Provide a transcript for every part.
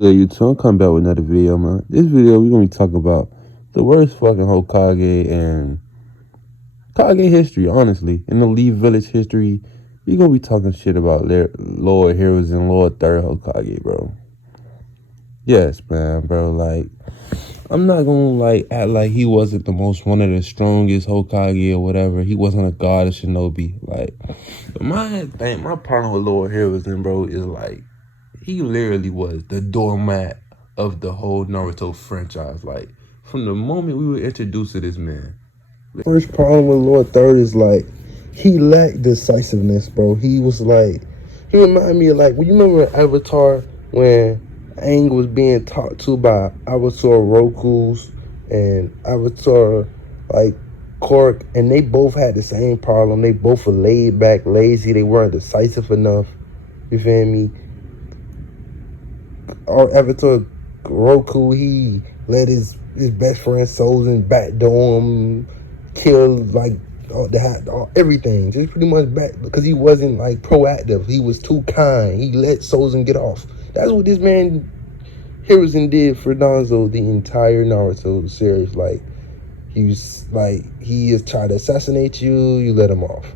Yeah, you too. I'm coming back with another video, man. This video, we're gonna be talking about the worst fucking Hokage and Kage history, honestly. In the Lee Village history, we gonna be talking shit about Lord Heroes and Lord Third Hokage, bro. Yes, man, bro. Like, I'm not gonna act like he wasn't the most one of the strongest Hokage or whatever. He wasn't a god of shinobi. Like, but my problem with Lord Hiruzen, bro, is like he literally was the doormat of the whole Naruto franchise. Like, from the moment we were introduced to this man. First problem with Lord Third is like he lacked decisiveness, bro. He reminded me of when you remember Avatar when Aang was being talked to by Avatar Roku's and Avatar like Kork, and they both had the same problem. They both were laid back, lazy. They weren't decisive enough. You feel me? Our Avatar Roku, he let his best friend Sozin backdoor him, kill everything. Just pretty much back because he wasn't proactive. He was too kind. He let Sozin get off. That's what this man Hiruzen did for Danzo the entire Naruto series. He is trying to assassinate you, you let him off.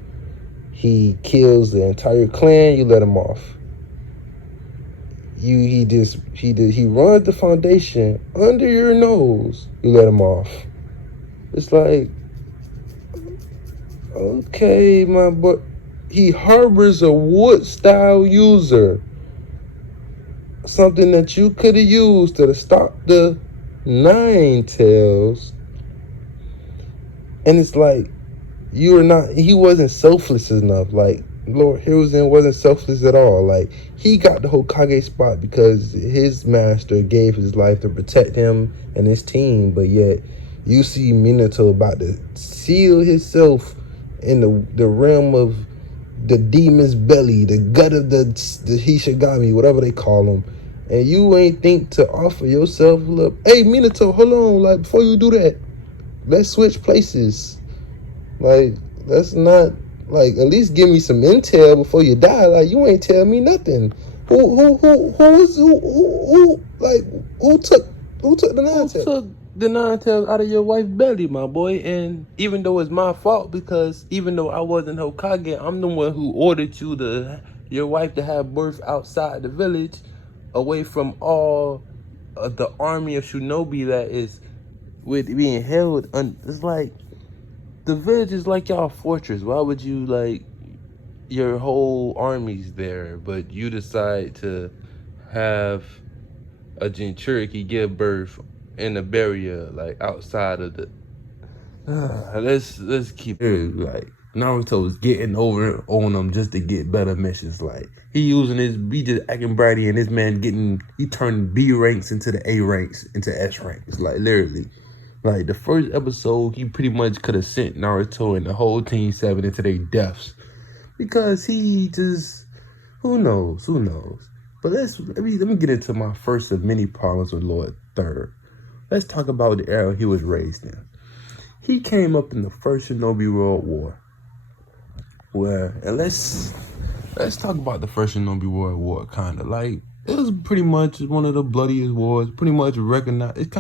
He kills the entire clan, you let him off. He runs the foundation under your nose, you let him off. It's like, okay, my boy. He harbors a wood style user. Something that you could have used to stop the Nine Tails. And it's like, he wasn't selfless enough. Lord Hiruzen wasn't selfless at all. He got the Hokage spot because his master gave his life to protect him and his team. But yet, you see Minato about to seal himself in the realm of the demon's belly, the gut of the Hishigami, whatever they call him. And you ain't think to offer yourself, look, hey, Minato, hold on. Before you do that, let's switch places. Let's not, at least give me some intel before you die. You ain't tell me nothing. Who took the Nine Tails? Who took the Nine Tails out of your wife's belly, my boy? And even though it's my fault, because even though I wasn't Hokage, I'm the one who ordered your wife to have birth outside the village, away from all of the army of shinobi that is being held. It's like, the village is like y'all fortress. Why would you your whole army's there, but you decide to have a Jinchuriki give birth in a barrier outside of the let's keep it Naruto's getting over on them just to get better missions. He just acting bratty, and this man he turning B ranks into the A ranks into S ranks. Literally. The first episode, he pretty much could have sent Naruto and the whole Team 7 into their deaths. Because he just, who knows? But let me get into my first of many problems with Lord Third. Let's talk about the era he was raised in. He came up in the first Shinobi World War. And let's talk about the first Shinobi World War, kind of. It was pretty much one of the bloodiest wars, pretty much recognized.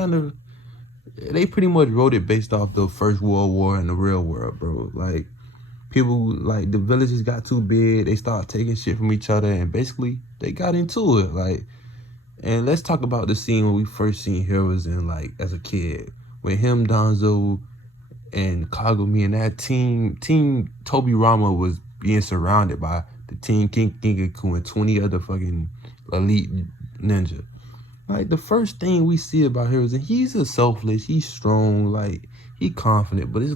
They pretty much wrote it based off the First World War in the real world, bro. People, the villages got too big. They started taking shit from each other, and basically, they got into it. And let's talk about the scene when we first seen Hiruzen, as a kid. When him, Danzo, and Kagumi and that team Tobirama was being surrounded by the team Kinkaku and 20 other fucking elite ninja. The first thing we see about him is that he's a selfless, he's strong, he confident, but it's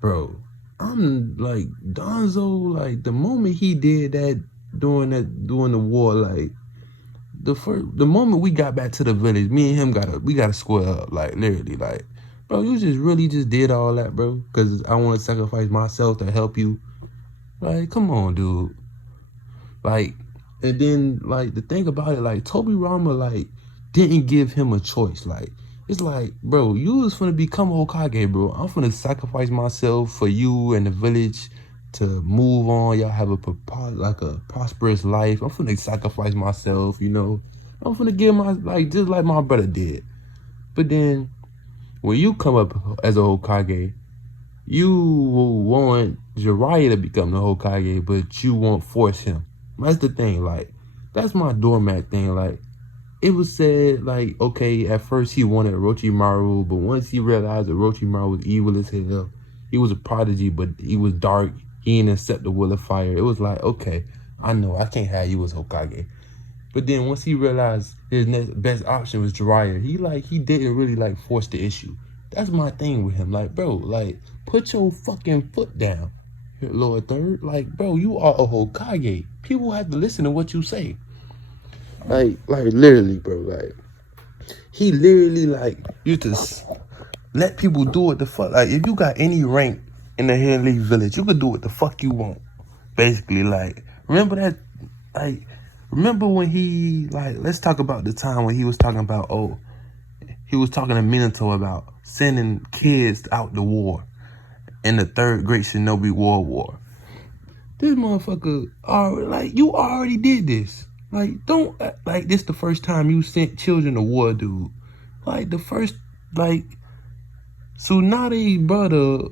bro, I'm Danzo, the moment he did that during the war, the moment we got back to the village, me and him we gotta square up, literally, bro, you just did all that, bro, because I want to sacrifice myself to help you. Come on, dude. And then, the thing about it, Tobirama, didn't give him a choice. It's bro, you was finna become Hokage, bro. I'm finna sacrifice myself for you and the village to move on. Y'all have a prosperous life. I'm finna sacrifice myself, I'm finna give my, like, just like my brother did. But then, when you come up as a Hokage, you want Jiraiya to become the Hokage, but you won't force him. That's the thing, like, that's my doormat thing, like, it was said, like, okay, at first he wanted Orochimaru, but once he realized that Orochimaru was evil as hell, he was a prodigy, but he was dark, he didn't accept the will of fire. It was like, okay, I know, I can't have you as Hokage. But then once he realized his next best option was Jiraiya, he didn't really like force the issue. That's my thing with him. Like, bro, like, put your fucking foot down, Lord Third. Like, bro, you are a Hokage. People have to listen to what you say. Like literally, bro. Like, he literally like used to let people do what the fuck. Like, if you got any rank in the Hidden Leaf Village, you could do what the fuck you want. Basically, like, remember that, like, remember when he, like, let's talk about the time when he was talking about, he was talking to Minato about sending kids out to war in the Third Great Shinobi War. This motherfucker, like, you already did this. Like, don't act like this the first time you sent children to war, dude. Like, the first, like, Tsunade brother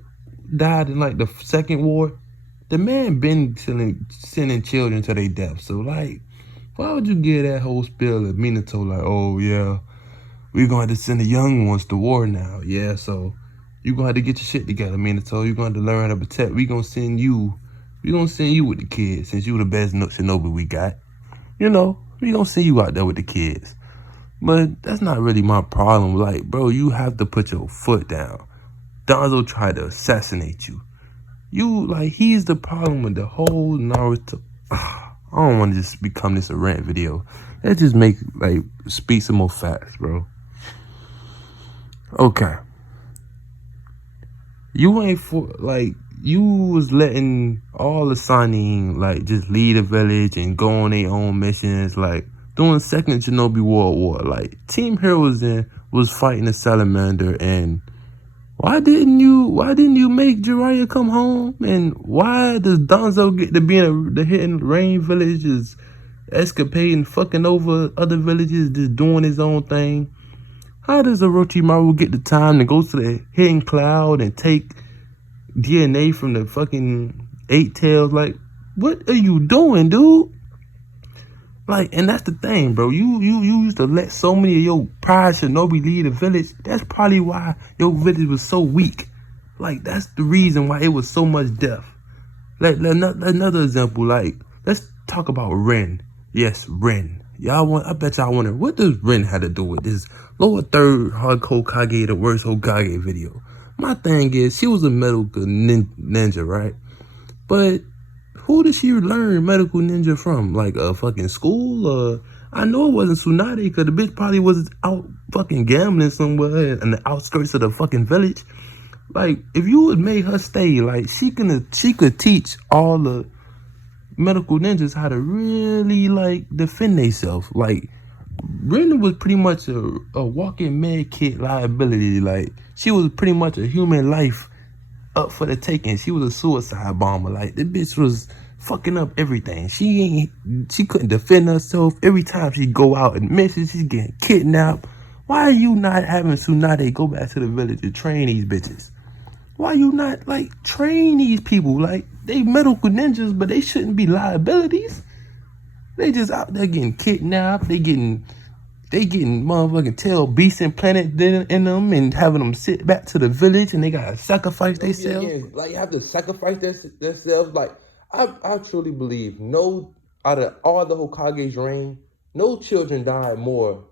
died in, like, the second war. The man been sending children to their death. So, like, why would you give that whole spiel of Minato, like, oh, yeah, we're going to have to send the young ones to war now. Yeah, so you're going to have to get your shit together, Minato. You're going to have to learn how to protect. We're going to send you with the kids since you the best shinobi we got. You know, we're going to send you out there with the kids. But that's not really my problem. Like, bro, you have to put your foot down. Danzo tried to assassinate you. He's the problem with the whole Naruto. I don't want to just become this a rant video. Let's just speak some more facts, bro. Okay. You ain't you was letting all the Sanin, like, just leave the village and go on their own missions, like, doing second Shinobi War. Like, Team Heroes was fighting the Salamander, and why didn't you make Jiraiya come home? And why does Danzo get to be in the Hidden Rain village, just escapading, fucking over other villages, just doing his own thing? How does Orochimaru get the time to go to the Hidden Cloud and take DNA from the fucking Eight Tails? Like, what are you doing, dude? Like, and that's the thing, bro. You used to let so many of your pride shinobi leave the village. That's probably why your village was so weak. Like, that's the reason why it was so much death. Like, another example, like, let's talk about Ren. Yes, Ren. I bet y'all wonder, what does Ren have to do with this lower third Hokage, the worst Hokage video? My thing is, she was a medical ninja, right? But who did she learn medical ninja from? Like, a fucking school? I know it wasn't Tsunade, because the bitch probably was out fucking gambling somewhere in the outskirts of the fucking village. Like, if you would made her stay, like, she could teach all the medical ninjas how to really, like, defend themselves. Like, Brenda was pretty much a walking med kit liability. Like, she was pretty much a human life up for the taking. She was a suicide bomber. Like, the bitch was fucking up everything. She couldn't defend herself. Every time she go out and misses, she's getting kidnapped. Why are you not having Tsunade go back to the village to train these bitches? Why you not, like, train these people? Like, they medical ninjas, but they shouldn't be liabilities. They just out there getting kidnapped. They getting motherfucking tail beasts implanted in them and having them sit back to the village, and they gotta sacrifice themselves. Yeah, like, you have to sacrifice themselves. Like, I truly believe out of all the Hokage's reign, no children died more.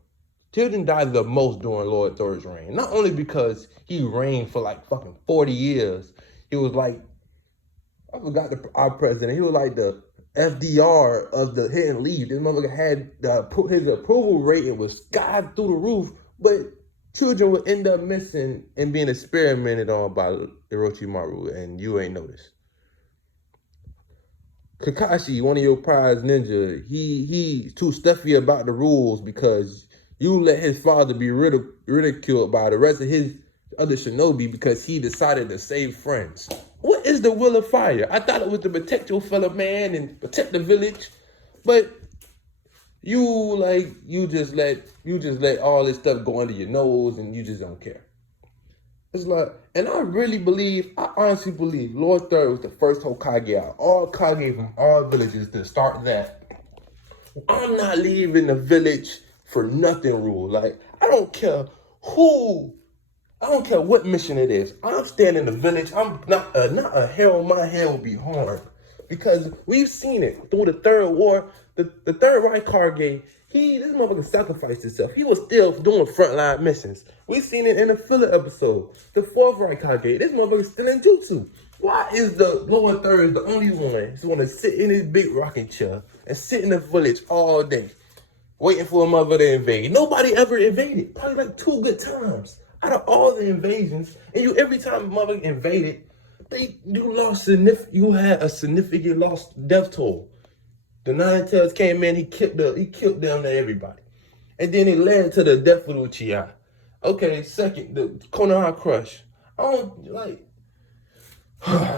Children died the most during Lord Thor's reign. Not only because he reigned for like fucking 40 years. He was like, I forgot our president. He was like the FDR of the Hidden Leaf. This motherfucker had his approval rating was sky through the roof, but children would end up missing and being experimented on by Orochimaru, and you ain't noticed. Kakashi, one of your prize ninja, he's too stuffy about the rules because you let his father be ridiculed by the rest of his other shinobi because he decided to save friends. What is the will of fire? I thought it was to protect your fellow man and protect the village, but you just let all this stuff go under your nose and you just don't care. It's like, and I honestly believe Lord Third was the first Hokage out. All Kage from all villages to start that. I'm not leaving the village for nothing rule. Like, who, I don't care what mission it is. I'm staying in the village. I'm not a hair on my head will be harmed. Because we've seen it through the third war. The third Raikage, this motherfucker sacrificed himself. He was still doing frontline missions. We seen it in the filler episode. The fourth Raikage, this motherfucker's still in jutsu. Why is the lower third the only one who's want to sit in his big rocking chair and sit in the village all day, waiting for a mother to invade? Nobody ever invaded. Probably like 2 good times out of all the invasions. And every time a mother invaded, you had a significant lost death toll. The Nine Tails came in, he killed down to everybody. And then it led to the death of Uchiha. Okay, second, the Konoha Crush. I don't, like,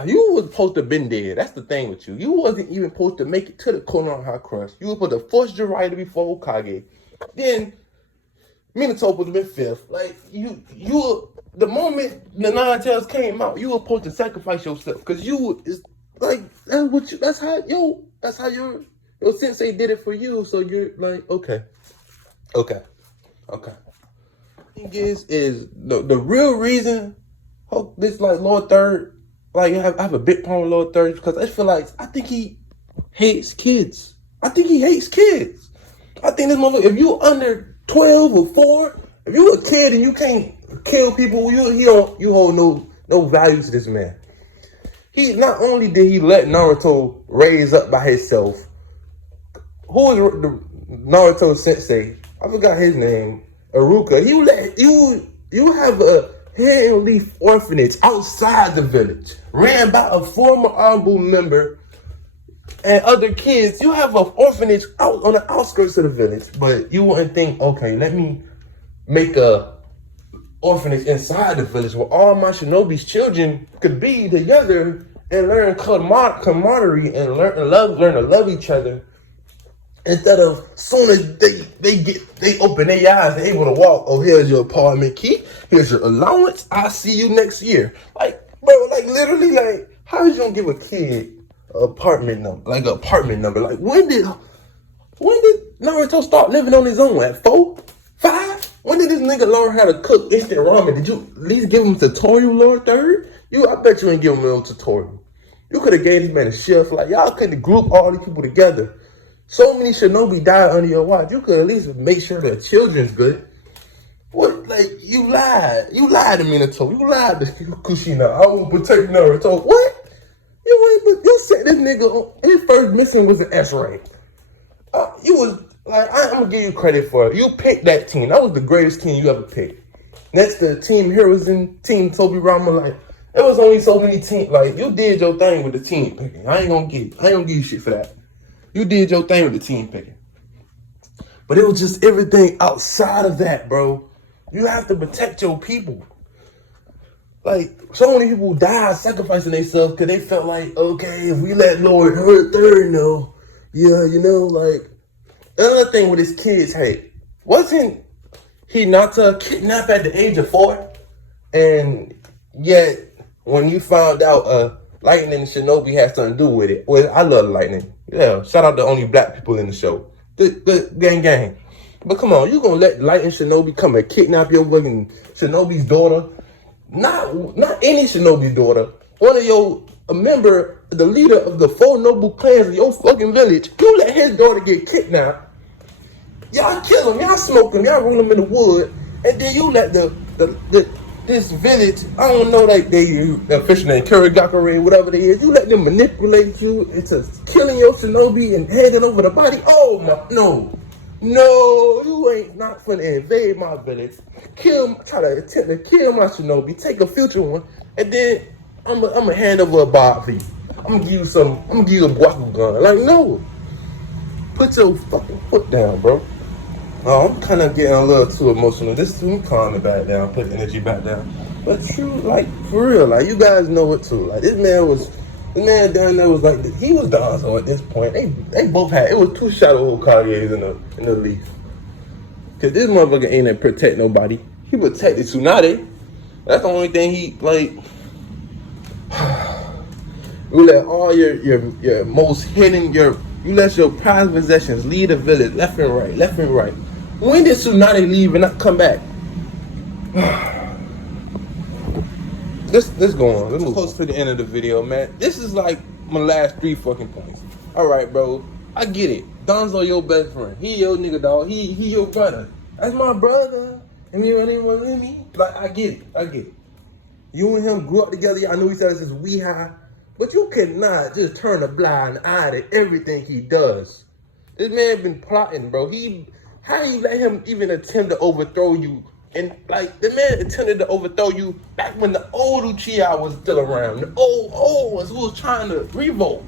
you was supposed to have been dead. That's the thing with you. You wasn't even supposed to make it to the Konoha Crush. You were supposed to force Jiraiya before Hokage. Then, Minato would have been fifth. Like, the moment the Nine Tails came out, you were supposed to sacrifice yourself. Because that's how your sensei did it for you. So you're like, okay. Thing is the real reason this like Lord Third, like I have a big problem with Lord Third because I think he hates kids. I think this motherfucker, if you under 12 or 4, if you a kid and you can't kill people, you hold no value to this man. He not only did he let Naruto raise up by himself. Who was the Naruto sensei? I forgot his name. Iruka. You have a hand leaf orphanage outside the village, ran by a former honorable member and other kids. You have an orphanage out on the outskirts of the village, but you wouldn't think, okay, let me make a orphanage inside the village where all my shinobi's children could be together and learn camaraderie and learn to love each other. Instead of soon as they open their eyes, they able to walk. Oh, here's your apartment key. Here's your allowance. I'll see you next year. Like, bro, like literally, like, how is you gonna give a kid an apartment number? Like an apartment number? Like when did Naruto start living on his own? At 4, 5? When did this nigga learn how to cook instant ramen? Did you at least give him a tutorial, Lord Third? I bet you ain't give him no tutorial. You could have gave this man a chef. Like, y'all could have grouped all these people together. So many shinobi died under your watch. You could at least make sure their children's good. What? Like, you lied. You lied to Minato. You lied to Kushina. I will protect Naruto. What? You said this nigga on his first mission was an S rank. You was like, I'm gonna give you credit for it. You picked that team. That was the greatest team you ever picked. Next to Team Heroes and Team Toby Rama, like, there was only so many teams. Like, you did your thing with the team picking. I ain't gonna give you shit for that. You did your thing with the team picking. But it was just everything outside of that, bro. You have to protect your people. Like, so many people died sacrificing themselves because they felt like, okay, if we let Lord Third know, like, another thing with his kids, wasn't Hinata kidnapped at the age of 4? And yet, when you found out Lightning Shinobi had something to do with it. Well, I love Lightning. Yeah, shout out to only black people in the show. The gang. But come on, you gonna let Lightning Shinobi come and kidnap your fucking Shinobi's daughter? Not any Shinobi's daughter. A member, the leader of the 4 noble clans of your fucking village. You let his daughter get kidnapped. Y'all kill him, y'all smoke him, y'all roll him in the wood, and then you let this village, I don't know, like the official name, Kurigakure, whatever they is, you let them manipulate you into killing your shinobi and handing over the body. Oh my, no, you ain't not finna invade my village, try to attempt to kill my shinobi, take a future one, and then I'm gonna hand over a bob for you. I'm gonna give you a Bakugan. Like, no, put your fucking foot down, bro. Oh, I'm kind of getting a little too emotional. This too, calm it back down, put the energy back down. But true, like, for real, like, you guys know it too. Like, this man was The man down there was like, he was Danzo at this point. They both had, it was two shadow Hokages in the leaf. Cause this motherfucker ain't protect nobody. He protected Tsunade. That's the only thing he like. You let all your most hidden you let your prized possessions leave the village left and right, left and right. When did Tsunade leave and not come back? Let's go on. Let's move close to the end of the video, man. This is like my last 3 fucking points. All right, bro. I get it. Donzo your best friend. He your nigga, dog. He your brother. That's my brother. And you ain't want to leave me. Like, I get it. You and him grew up together. I know each other since we high. But you cannot just turn a blind eye to everything he does. This man been plotting, bro. How you let him even attempt to overthrow you? And like the man attempted to overthrow you back when the old Uchiha was still around. The old ones who was trying to revolt.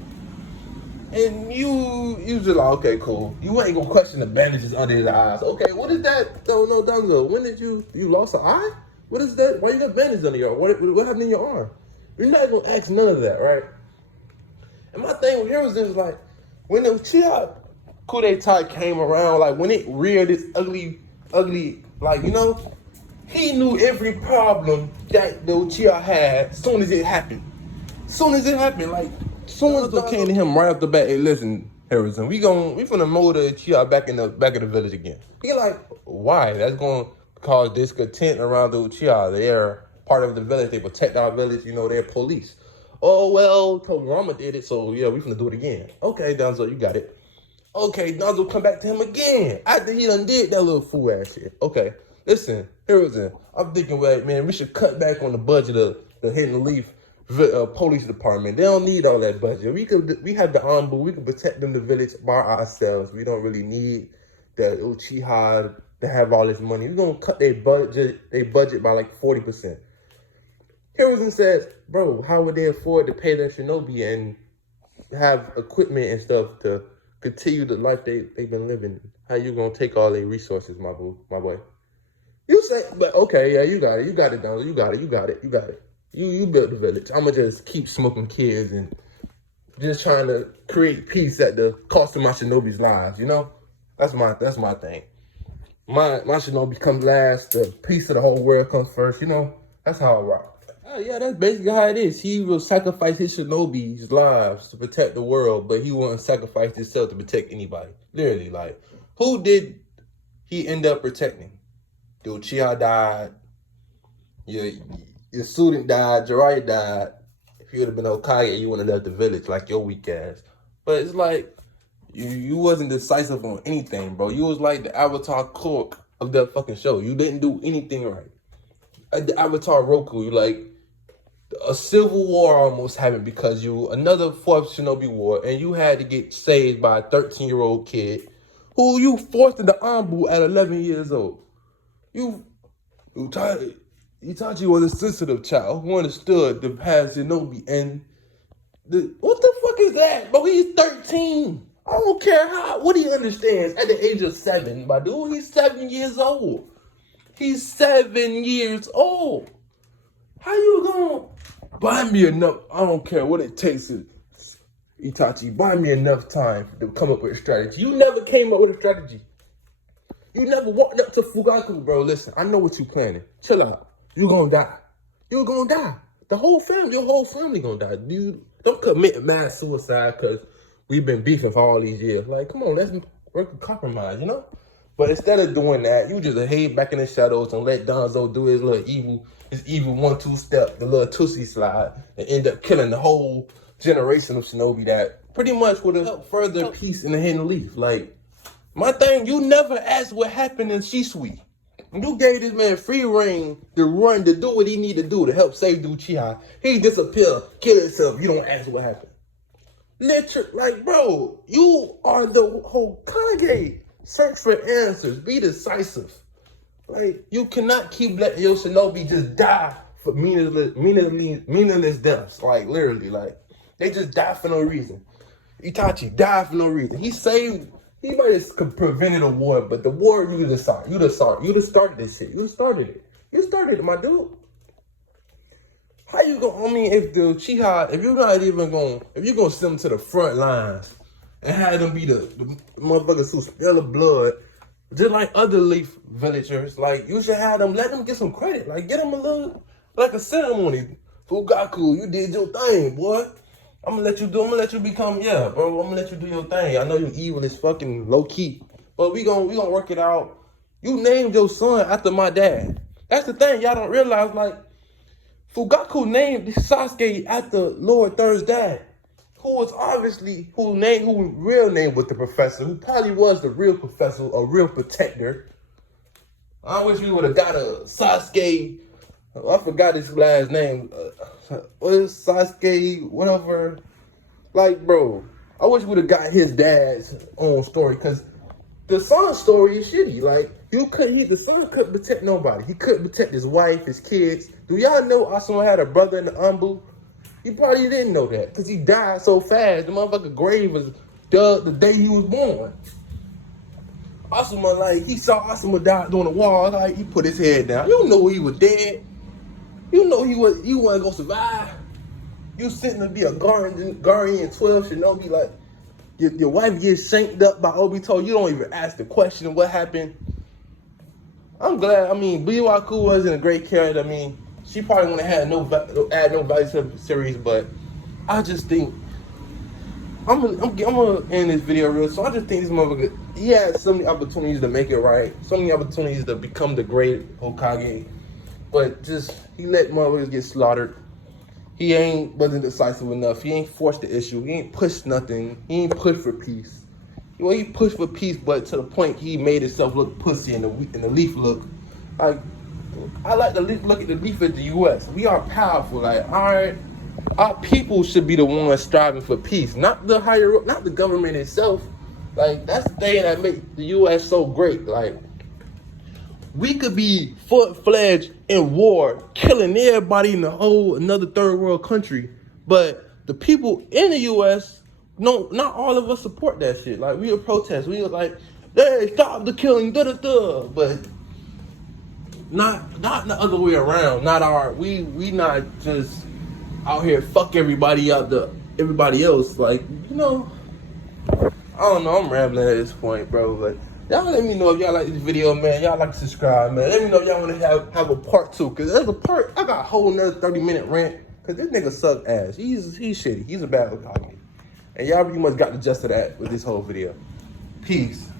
And you just like, okay, cool. You ain't gonna question the bandages under his eyes. Okay, what is that? No, Danzo. When did you lost an eye? What is that? Why you got bandages under your arm? What happened in your arm? You're not gonna ask none of that, right? And my thing with Heroes is like, when the Uchiha coup d'etat came around, like when it reared its ugly, like, you know, he knew every problem that the Uchiha had as soon as it happened. Like, soon as it came to him right off the bat, hey, listen, Harrison, we finna mold the Uchiha back of the village again. He like, why? That's gonna cause discontent around the Uchiha. They're part of the village. They protect our village. You know, they're police. Oh, well, Togurama did it, so yeah, we finna do it again. Okay, Danzo, you got it. Okay, Danzo come back to him again after he done did that little fool ass shit. Okay, listen, Harrison, I'm thinking, well, man, we should cut back on the budget of the Hidden Leaf police department. They don't need all that budget. We have the Anbu. We can protect them, the village, by ourselves. We don't really need the Uchiha to have all this money. We're gonna cut their budget by like 40%. Hiruzen says, bro, how would they afford to pay their shinobi and have equipment and stuff to continue the life they've been living? How you gonna take all their resources, my boy? You say, but okay, yeah, you got it, Donald. You got it. You built the village. I'ma just keep smoking kids and just trying to create peace at the cost of my shinobi's lives, you know? That's my thing. My shinobi comes last, the peace of the whole world comes first, you know? That's how I rock. Yeah, that's basically how it is. He will sacrifice his shinobi's lives to protect the world, but he won't sacrifice himself to protect anybody. Literally, like, who did he end up protecting? The Uchiha died. Your student died. Jiraiya died. If you would have been Hokage, you wouldn't have left the village like your weak ass. But it's like, you wasn't decisive on anything, bro. You was like the Avatar Cloak of that fucking show. You didn't do anything right. The Avatar Roku, you like, a civil war almost happened because another 4th Shinobi War, and you had to get saved by a 13-year-old kid who you forced into Anbu at 11 years old. Itachi was a sensitive child who understood the past Shinobi, and what the fuck is that, bro? He's 13. I don't care what he understands at the age of 7, my dude. He's 7 years old. He's 7 years old. How you gonna buy me enough? I don't care what it takes, Itachi. Buy me enough time to come up with a strategy. You never came up with a strategy. You never walked up to Fugaku, bro. Listen, I know what you planning. Chill out. You gonna die. You're gonna die. Your whole family gonna die. Dude, don't commit mass suicide because we've been beefing for all these years. Like, come on, let's work a compromise, you know? But instead of doing that, you just hide back in the shadows and let Danzo do his evil 1-2 step, the little Tootsie slide, and end up killing the whole generation of shinobi that pretty much would have helped further peace in the Hidden Leaf. Like, my thing, you never asked what happened in Shisui. You gave this man free reign to do what he need to do to help save the Uchiha. He disappeared, kill himself. You don't ask what happened. Literally, like, bro, you are the Hokage. Search for answers. Be decisive. Like, you cannot keep letting your shinobi just die for meaningless deaths. Like, literally, like, they just die for no reason. Itachi died for no reason. He might have prevented a war, but the war, you just started this shit. You started it, my dude. How you gonna? I mean, if the Chiha, if you're gonna send them to the front lines and have them be the motherfuckers who spill the blood, just like other Leaf villagers, like you should have them, let them get some credit, like get them a little, like a ceremony. Fugaku, you did your thing, boy. I'm gonna let you become, yeah, bro. I'm gonna let you do your thing. I know you evil as fucking low key, but we gonna work it out. You named your son after my dad. That's the thing y'all don't realize, like. Fugaku named Sasuke after Lord Third's dad, who was obviously who real name was the professor, who probably was the real professor, a real protector. I wish we would have got a Sasuke. I forgot his last name. What is Sasuke? Whatever. Like, bro, I wish we would have got his dad's own story, because the son's story is shitty. Like, the son couldn't protect nobody. He couldn't protect his wife, his kids. Do y'all know Asuma had a brother in the Umbu? You probably didn't know that, because he died so fast. The motherfucker grave was dug the day he was born. Asuma, like, he saw Asuma die on the wall. Like, he put his head down. You know he was dead. You know you wasn't gonna survive. You sitting to be a guardian 12 shinobi, like, your wife gets shanked up by Obito. You don't even ask the question of what happened. I'm glad. I mean, Biwaku wasn't a great character. I mean, she probably wouldn't have add no value to the series, but I just think I'm gonna end this video real. So I just think this motherfucker, he had so many opportunities to make it right, so many opportunities to become the great Hokage, but just he let motherfuckers get slaughtered. He wasn't decisive enough. He ain't forced the issue. He ain't pushed nothing. He ain't pushed for peace. Well, he pushed for peace, but to the point he made himself look pussy in the Leaf look. Like, I like to look at the Leaf at the U.S. We are powerful. Like, all right, our people should be the ones striving for peace, not the higher up, not the government itself. Like, that's the thing that makes the U.S. so great. Like, we could be full-fledged in war, killing everybody in the whole another third world country, but the people in the U.S., no, not all of us support that shit. Like, we would protest. We were like, hey, stop the killing, da-da-da. But not the other way around. We not just out here fuck everybody everybody else. Like, you know, I don't know, I'm rambling at this point, bro, but y'all let me know if y'all like this video, man. Y'all like to subscribe, man. Let me know if y'all want to have a part 2, because there's a part, I got a whole nother 30-minute rant, because this nigga suck ass. He's shitty. He's a bad Hokage. And y'all pretty much got the gist of that with this whole video. Peace.